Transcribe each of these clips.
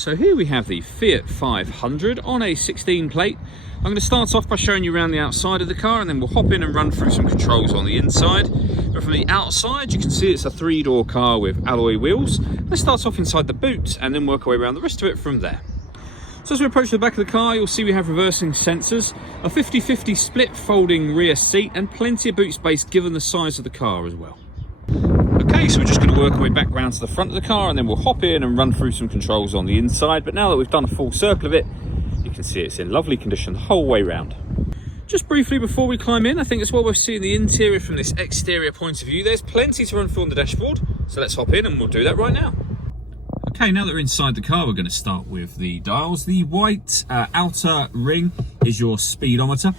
So here we have the Fiat 500 on a 16 plate. I'm going to start off by showing you around the outside of the car, and then we'll hop in and run through some controls on the inside. But from the outside, you can see it's a 3-door car with alloy wheels. Let's start off inside the boot and then work our way around the rest of it from there. So as we approach the back of the car, you'll see we have reversing sensors, a 50-50 split folding rear seat, and plenty of boot space given the size of the car as well. Okay, so we're just going to work our way back round to the front of the car, and then we'll hop in and run through some controls on the inside. But now that we've done a full circle of it, you can see it's in lovely condition the whole way round. Just briefly before we climb in, I think it's well worth seeing the interior from this exterior point of view. There's plenty to run through on the dashboard, so let's hop in and we'll do that right now. Okay, now that we're inside the car, we're going to start with the dials. The white outer ring is your speedometer.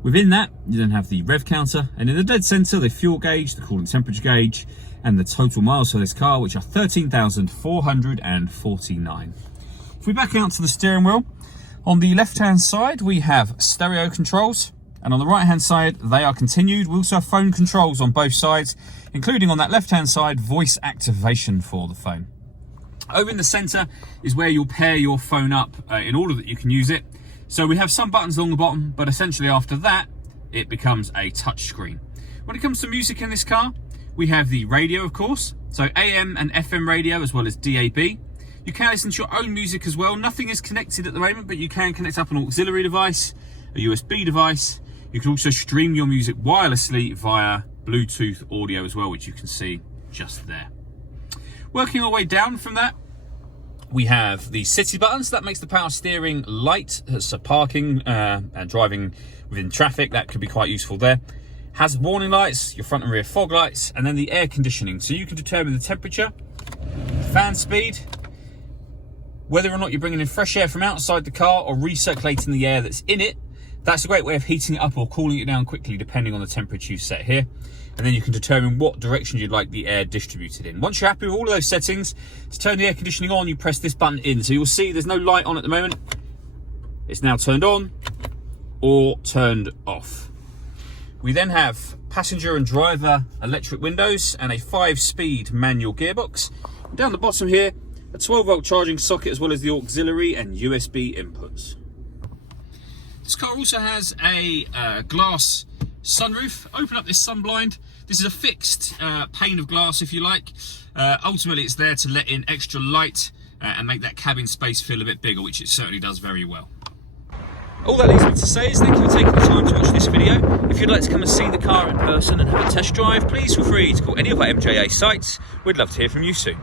Within that, you then have the rev counter, and in the dead centre, the fuel gauge, the coolant temperature gauge, and the total miles for this car, which are 13,449. If we back out to the steering wheel, on the left-hand side, we have stereo controls, and on the right-hand side, they are continued. We also have phone controls on both sides, including on that left-hand side, voice activation for the phone. Over in the centre is where you'll pair your phone up in order that you can use it. So we have some buttons along the bottom, but essentially after that, it becomes a touch screen. When it comes to music in this car, we have the radio, of course, so AM and FM radio as well as DAB. You can listen to your own music as well. Nothing is connected at the moment, but you can connect up an auxiliary device, a USB device. You can also stream your music wirelessly via Bluetooth audio as well, which you can see just there. Working our way down from that, we have the city buttons. That makes the power steering light, so parking and driving within traffic, that could be quite useful there. Has warning lights, your front and rear fog lights, and then the air conditioning. So you can determine the temperature, fan speed, whether or not you're bringing in fresh air from outside the car or recirculating the air that's in it. That's a great way of heating it up or cooling it down quickly, depending on the temperature you set here. And then you can determine what direction you'd like the air distributed in. Once you're happy with all of those settings, to turn the air conditioning on, you press this button in. So you'll see there's no light on at the moment. It's now turned on or turned off. We then have passenger and driver electric windows and a 5-speed manual gearbox. Down the bottom here, a 12-volt charging socket as well as the auxiliary and USB inputs. This car also has a glass sunroof. Open up this sun blind. This is a fixed pane of glass, if you like. Ultimately, it's there to let in extra light and make that cabin space feel a bit bigger, which it certainly does very well. All that leaves me to say is thank you for taking the time to watch this video. If you'd like to come and see the car in person and have a test drive, please feel free to call any of our MJA sites. We'd love to hear from you soon.